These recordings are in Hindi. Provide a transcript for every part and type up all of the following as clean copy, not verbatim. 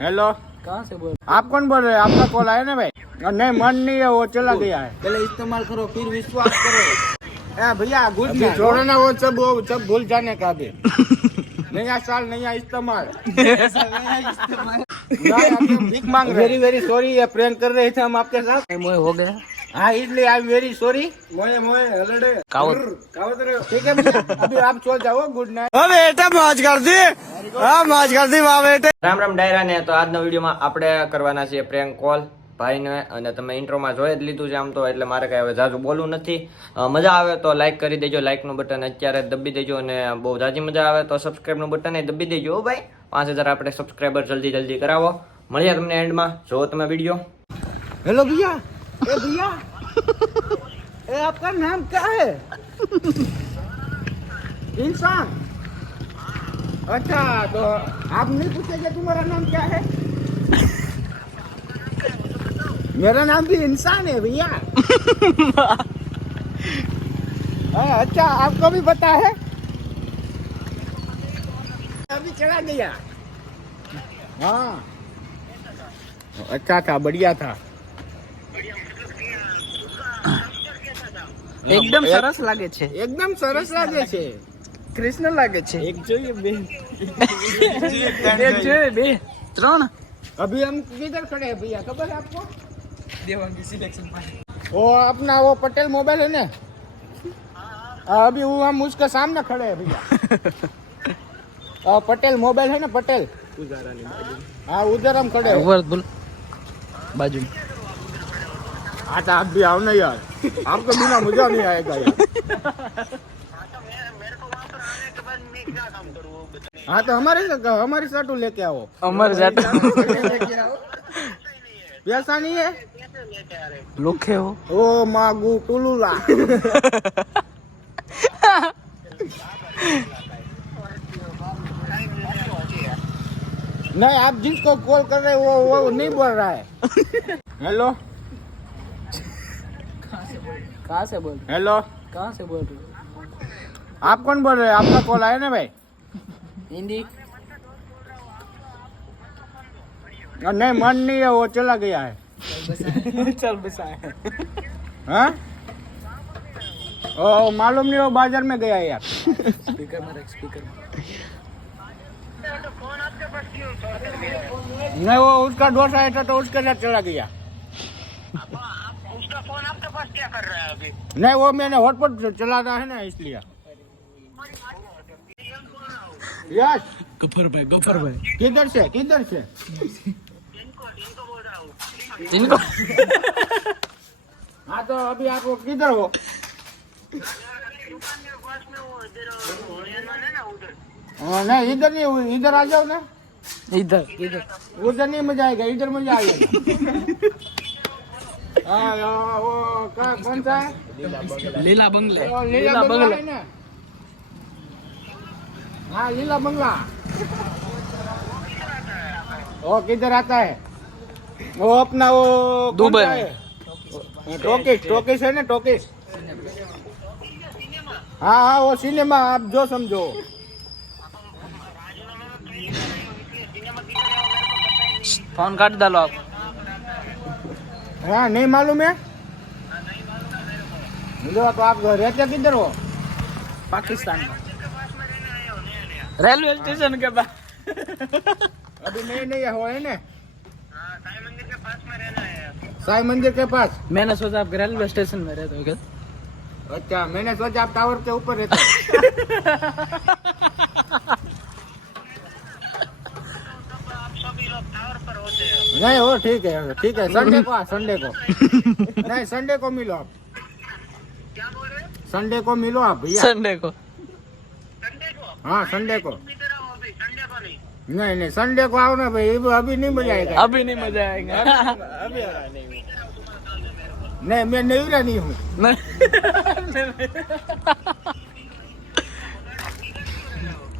हेलो, कहाँ से बोल? आप कौन बोल रहे हैं? आपका कॉल आया ना भाई? नहीं, मन नहीं है, वो चला गया है। पहले इस्तेमाल करो फिर विश्वास करो। भैया गुड नाइट। छोड़ो ना, वो सब भूल जाने का भी। नया साल नया इस्तेमाल। भीख मांग रहे। वेरी वेरी सॉरी, ये प्रैंक कर रहे थे हम आपके साथ। मोए हो गया। हाँ, इसलिए आई एम वेरी सॉरी। मोए मोए हलड़े कावत ठीक है भैया, अभी आप चल जाओ। Good night. बेटा मौज कर दी, हाँ मौज कर दी वाह बेटे। રામ રામ ડાયરા ને તો આજના વિડીયોમાં આપણે કરવાના છીએ પ્રેન્ક કોલ ભાઈને, અને તમે ઇન્ટ્રોમાં જોઈ જ લીધું છે આમ તો, એટલે મારે કાંઈ હવે ઝાઝુ બોલવું નથી. મજા આવે તો લાઈક કરી દેજો, લાઈકનું બટન અત્યારે દબી દેજો, અને બહુ ઝાઝી મજા આવે તો સબસ્ક્રાઈબનું બટન દબી દેજો હો ભાઈ. 5000 આપણે સબસ્ક્રાઈબર જલ્દી કરાવો. મળીએ તમને એન્ડમાં, જો તમે વિડીયો. हेलो भैया, ए भैया, ए आपका नाम क्या है? इंसान। अच्छा, तो आप नहीं पूछेंगे तुम्हारा नाम क्या है? मेरा नाम भी इंसान है भैया। अच्छा, आपको भी पता है? अभी चला गया। हाँ, अच्छा था, बढ़िया था. એકદમ સરસ લાગે છે. एकदम सरस लागे छे. કૃષ્ણ લાગે છે. एक જોઈએ બે. એક જોઈએ બે ત્રણ. अभी हम किधर खड़े हैं भैया, खबर है आपको? દેવાંગી સિલેક્શન वो अपना वो पटेल मोबाइल है ना, अभी वो हम उसके सामने खड़े हैं भैया. पटेल मोबाइल है ना, पटेल. हाँ, उधर हम खड़े हैं. ઉપર બોલ બાજુ. हाँ तो आप भी आओ ना यार, आपको बिना मजा नहीं आएगा यार. हाँ तो हमारे साथ लेके आओ. અમર જાટ पैसा नहीं है. લોખે હો. ओ मागू टुलुला. नहीं, आप जिसको कॉल कर रहे हो वो नहीं बोल रहा है. हेलो, कहाँ से बोल? हेलो, कहाँ से बोल रहे हो? आप कौन बोल रहे हैं? आपका कॉल आया ना भाई? हिंदी. नहीं, मन नहीं है, वो चला गया है. चल बसा है. हाँ, ओ मालूम नहीं, वो बाजार में गया है यार. स्पीकर में रख, स्पीकर में. नहीं, वो उसका दोस्त आया था तो उसके साथ चला गया. उसका फोन आपके पास क्या कर रहा है अभी? नहीं, वो मैंने हॉटस्पॉट चला रहा है ना, इसलिए. यस. गफर भाई किधर से इनको बोल रहा हूँ. इनको हाँ तो अभी आप किधर हो? दुकान के पास में वो इधर हरियाणा है ना उधर. नहीं, इधर नहीं, इधर आ जाओ ना. इधर इधर उधर नहीं मजा आएगा, इधर मजा आएगा. हाँ, वो कौन सा है? लीला बंगले. वो लीला बंगला है ना. हाँ, लीला बंगला. वो किधर आता है? वो अपना वो कौन दुबई सा है? टोकिस है ना, टोकिस. हाँ हाँ, वो सिनेमा आप जो समझो. फोन काट डालो आप. हाँ, नहीं मालूम है. लो, तो आप रहते किधर हो? पाकिस्तान में रेलवे स्टेशन के पास. अभी नहीं हो है ना, साई मंदिर के पास में रहना है. साई मंदिर के पास. मैंने सोचा आप रेलवे स्टेशन में रहते हो क्या? अच्छा, मैंने सोचा आप टावर के ऊपर रहते हो. आप सभी लोग टावर पर होते हैं. नहीं हो, ठीक है संडे को नहीं, संडे को मिलो आप. क्या बोल रहे हैं? संडे को मिलो आप भैया. संडे को. संडे को? हाँ, संडे को. इधर आओ अभी, संडे को नहीं. नहीं, संडे को आओ ना भाई, अभी नहीं मजा आएगा. अभी नहीं मजा आएगा. नहीं, मैं नेवरा नहीं हूँ.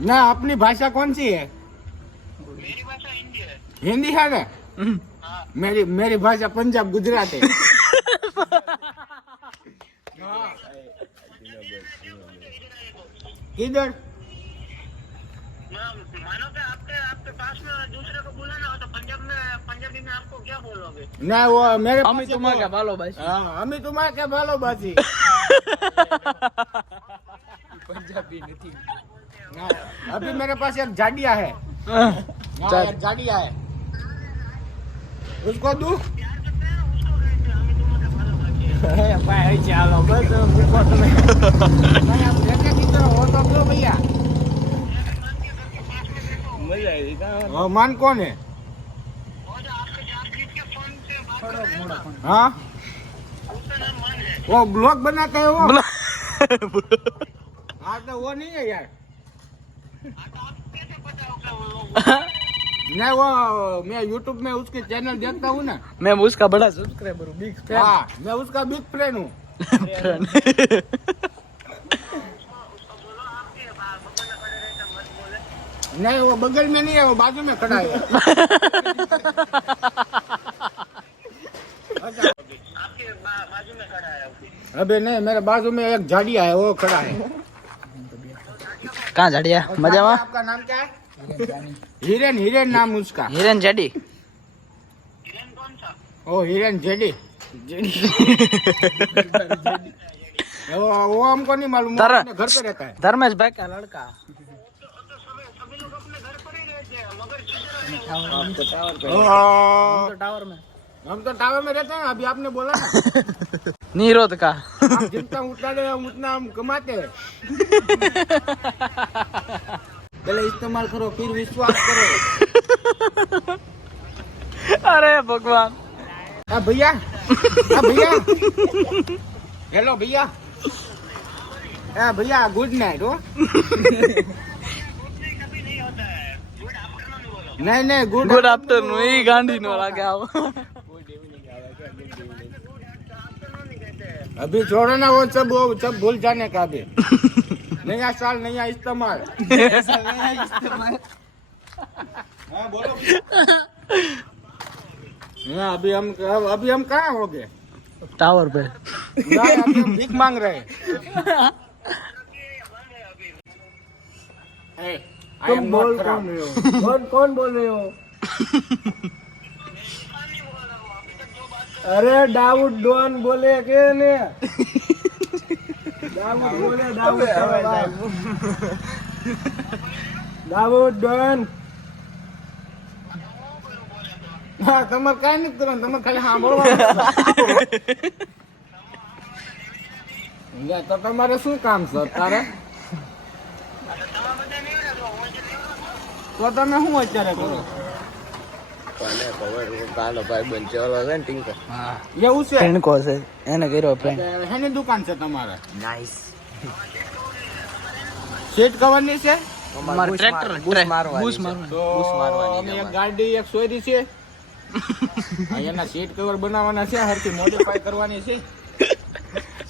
ना, अपनी भाषा कौन सी है? मेरी भाषा हिंदी है. हिंदी है ना. मेरी भाषा पंजाब गुजरात है. किधर? मानो कि आपके पास में दूसरे को बुलाना हो तो पंजाब क्या बोलोगे? ना वो मेरे हम पास तुम्हारे एक क्या बालो भाई हाँ हमें तुम्हारे क्या भालो बाजी पंजाबी नहीं ना, अभी मेरे पास एक जाडिया है हाँ, एक जाडिया है उसको दूं भाई चलो बस मुझको तो नहीं भाई आप जैसे की तरह हो तो दो भैया मजा आएगी हाँ, मान कौन है हाँ वो ब्लॉग बनाते हैं वो हाँ तो वो नहीं है यार नहीं वो मैं YouTube में उसके चैनल देखता हूँ ना मैं उसका बड़ा सब्सक्राइबर हूँ बिग फैन हाँ मैं उसका बिग फ्रेंड हूँ नहीं वो बगल में नहीं है वो बाजू में खड़ा है आपके बाजू में खड़ा है अबे नहीं मेरे बाजू में एक झाड़िया है वो खड़ा है कहाँ जाड़िया मजा में आपका नाम क्या है हिरेन हिरेन नाम उसका हिरन जाडी हिरन कौन सा? ओ हिरेन जेडी वो हमको नहीं मालूम वो तारा- अपने घर पे रहता है धर्मेश भाई का लड़का सभी लोग अपने घर पर ही रहते हैं मगर ओ, टावर में हम तो टावर में रहते हैं अभी आपने बोला ना नीरोध का आप जितना उठाते हम उतना हम कमाते हैं पहले इस्तेमाल करो फिर विश्वास करो अरे भगवान भैया भैया हेलो भैया भैया गुड नाइट हो कभी नहीं होता है गुड आफ्टरनून बोलो नहीं गुड आफ्टरनून ये गांधी नो लगा आओ अभी छोड़ो ना वो सब भूल जाने का अभी नया साल नया इस्तेमाल हाँ बोलो हाँ अभी हम कहाँ हो गए टावर पे नहीं, अभी हम भीख मांग रहे हैं तुम बोल कौन बोल रहे हो अरे दाऊद डॉन बोले के ने દાઉદ ડોન હા તમારે કાંઈ નથી કરવાનું તમે ખાલી સાંભળવાનું તો તમારે શું કામ છે તારે તો તમે શું અત્યારે કરો એવું છે ટ્રેન કો છે એને કર્યો પ્રેમ હેની દુકાન છે તમારે સીટ કવર ની છે માર ટ્રેક્ટર બૂસ મારવાનું તો અમે એક ગાડી એક સોયરી છે એના સીટ કવર બનાવવાના છે હરથી મોડિફાઈ કરવાની છે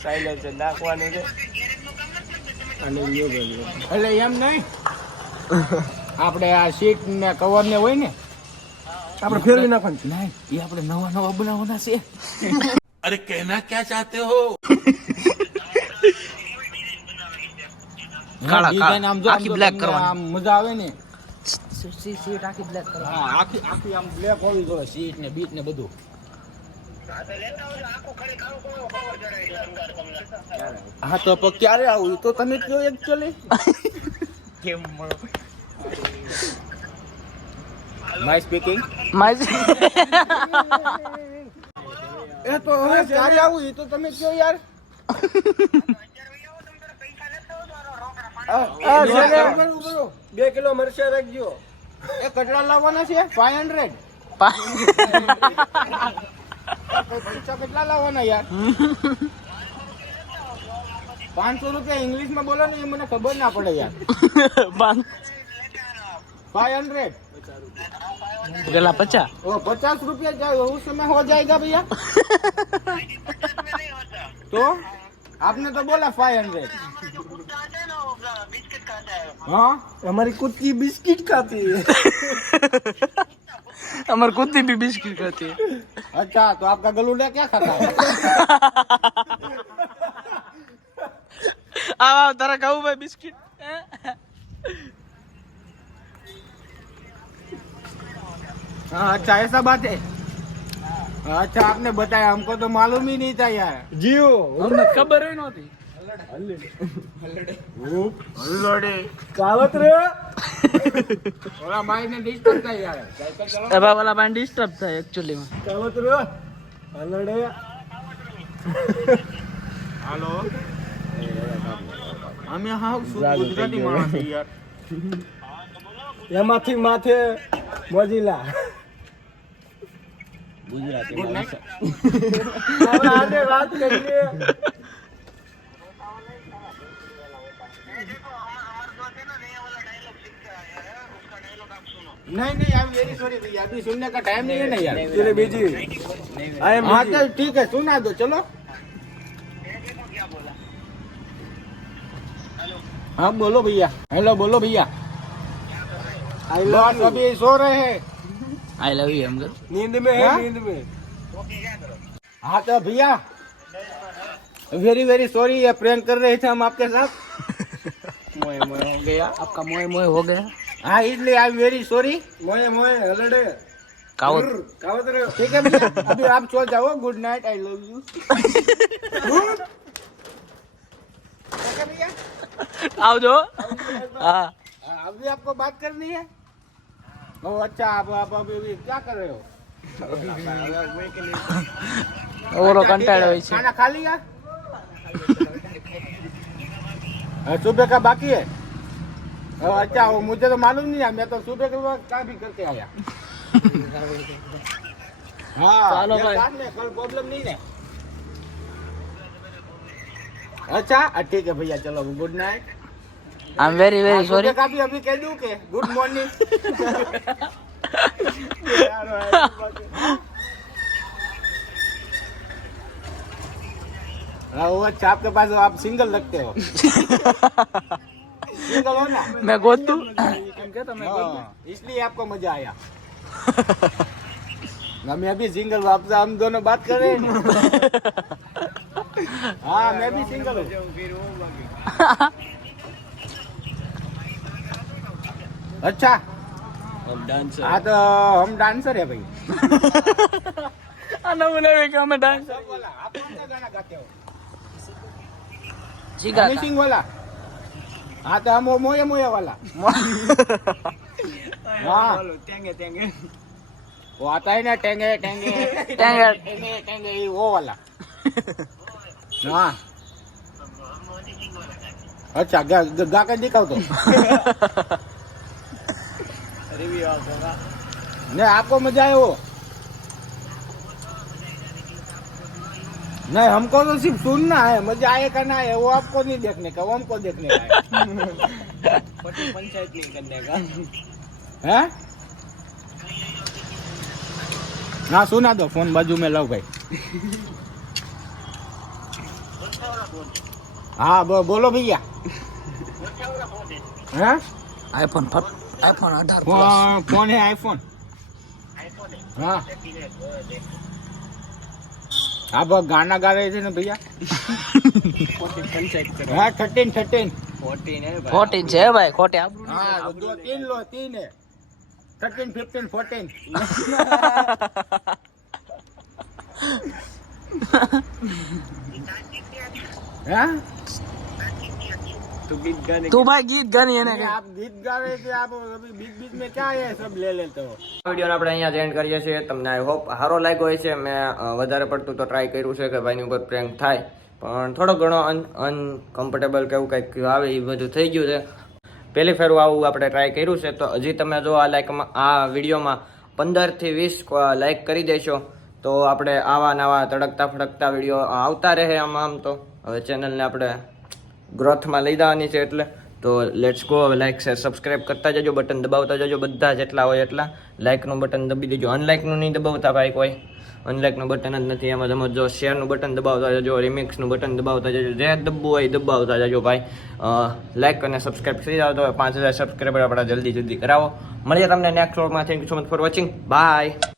સાયલેન્સર નાખવાનું છે એટલે એમ નહીં આપણે આ સીટ ને કવર ને હોય ને આપણે ફેરવી નાખવાનું નહીં એ આપણે નવા નવા બનાવવાના છે अरे कहना क्या चाहते हो કાળા, ડિઝાઇન આમ જો આખી આમ જો black તમને કરવાની. આમ મજા આવે ને સીટ આખી બ્લેક કરો હા આખી આખી આમ બ્લેક હોવી જોઈએ સીટ ને બીટ ને બધું હા તો પણ ક્યારે આવું એ તો તમે કહો એકચ્યુઅલી કેમ માય સ્પીકિંગ એ તો હવે ક્યારે આવું એ તો તમે કહો યાર બરો 2 કિલો મરચા રાખજો એ કેટલા લાવવાના છે 500 પૈસા કેટલા લાવવાના યાર 500 રૂપિયા ઇંગ્લિશ માં બોલો ને એ મને ખબર ના પડે યાર 500 गला 50 ओ 50 रुपया जाए उस समय हो जाएगा भैया तो आपने तो बोला 500 हाँ हमारी कुत्ती बिस्किट खाती है हमारी कुत्ती भी बिस्किट खाती है अच्छा तो आपका गलूडा क्या खाता है आओ तारा खाऊ भाई बिस्किट हाँ अच्छा ऐसा बात है अच्छा आपने बताया, हमको तो मालूम ही नहीं था यार। जियो અમને ખબર ય નહોતી. કાવત રે ઓલા ભાઈ ને ડિસ્ટર્બ થાય યાર। એ ભાઈ વાલા ભાઈ ડિસ્ટર્બ થાય એકચ્યુઅલી માં. કાવત રે હલડે હાલો, અમે હાવ શુદ્ધ ગુજરાતી માણસ છીએ યાર। એમાંથી માથે મોજીલા ગુડ નાઇટ। હવે આજે વાત કરીએ नहीं नहीं आई एम वेरी सॉरी भैया, अभी सुनने का टाइम नहीं है ना यार। तेरे बीजी आई एम हाँ तो ठीक है, सुना दो चलो। हाँ बोलो भैया। हेलो बोलो भैया। आई बस लव अभी सो रहे हैं। આઈ લવ યુ એમ કરો. नींद में है हाँ? नींद में हाँ तो भैया वेरी वेरी सॉरी, ये प्रैंक कर रहे थे हम आपके साथ। મોય મોય હો ગયા. આપકા મોય મોય હો ગયા. हाँ इसलिए आई एम वेरी सॉरी। मोए मोए हलड़े કાવત. कावत रे ठीक है भैया, अभी आप सो जाओ। Good night, I love you. ठीक है भैया। આવજો. હા. हाँ, अभी आपको बात करनी है। ओ अच्छा, आप अभी क्या कर रहे हो? ઓરો अच्छा, ठीक કંટાળો है। હોય છે. खाना खा लिया? सुबह का बाकी है। अच्छा, वो मुझे तो मालूम नहीं है, मैं तो सुबह के वक्त क्या भी करके आया। हाँ चलो ये भाई। बात नहीं, कोई प्रॉब्लम नहीं है। अच्छा ठीक है भैया, चलो good night. I am very very sorry. का भी अभी कह दूं के गुड मॉर्निंग। वो अच्छा, आपके पास आप सिंगल लगते हो। सिंगल हो ना? મેં ગોતું. हाँ, इसलिए आपको मजा आया। मैं अभी सिंगल हूँ, आपसे हम दोनों बात कर रहे हैं ना। हाँ मैं भी सिंगल हूँ। अच्छा हाँ तो हम डांसर है भाई। આ નવું નવું કે અમે ડાન્સ सब वाला, आप कौन सा गाना गाते हो? જીગા. मिसिंग वाला? हाँ तो हम वो मोया मोया वाला। हाँ वो आता है ना, टेंगे टेंगे ટેંગે. टेंगे टेंगे, ये वो वाला। हाँ अच्छा, गा कर दिखाओ तो। नहीं आपको मजा आए वो? नहीं हमको तो सिर्फ सुनना है, मजा आएगा ना है वो आपको नहीं देखने का, वो हमको देखने का है। पंचायत नहीं करने का हैं? हाँ सुना दो, फोन बाजू में लो भाई। हाँ बोलो भैया। हैं? IPhone iPhone 18 plus. फोन है आईफोन। हाँ आप गाना गा रहे थे ना भैया? हाँ 13 14 છે ભાઈ ખોટે આબરૂ. हाँ दो तीन लो, तीन है 13 15 14। हाँ? તું ભાઈ ગીત ગાની એને કે. आप गीत गा रहे थे, आप अभी बीच बीच में क्या है सब ले लेते हो। વિડીયો આપણે અહીંયા એન્ડ કરીએ છીએ। તમને આઈ હોપ સારો લાગ્યો હોય છે। મેં વધારે પડતું તો ટ્રાય કર્યું છે કે ભાઈની ઉપર પ્રેન્ક થાય, પણ થોડો ઘણો અનકમ્ફર્ટેબલ કે એવું કંઈક આવે એ બધું થઈ ગયું છે। પહેલી ફેરું આવું આપણે ટ્રાય કર્યું છે, તો હજી તમે જો આ વિડીયોમાં 15 થી 20 લાઈક કરી દેશો તો આપણે આવા નવા તડકતા ફડકતા વિડીયો આવતા રહે। આમ તો હવે ચેનલને આપણે ગ્રોથમાં લઈ જવાની છે, એટલે તો લેટ્સ ગો। હવે લાઈક શેર સબસ્ક્રાઈબ કરતા જજો, બટન દબાવતા જજો, બધા જેટલા હોય એટલા। લાઈકનું બટન દબી દેજો, અનલાઈકનું નહીં દબાવતા ભાઈ કોઈ, અનલાઈકનું બટન જ નથી એમાં સમજો। શેરનું બટન દબાવતા જજો, રિમિક્સનું બટન દબાવતા જજો, જે દબવું હોય દબાવતા જજો ભાઈ। લાઈક અને સબસ્ક્રાઈબ થઈ જાવ તો 5000 સબસ્ક્રાઈબર આપણા જલ્દી કરાવો। મળીએ તમને નેક્સ્ટ વ્લોગમાં। Thank you so much for watching, by.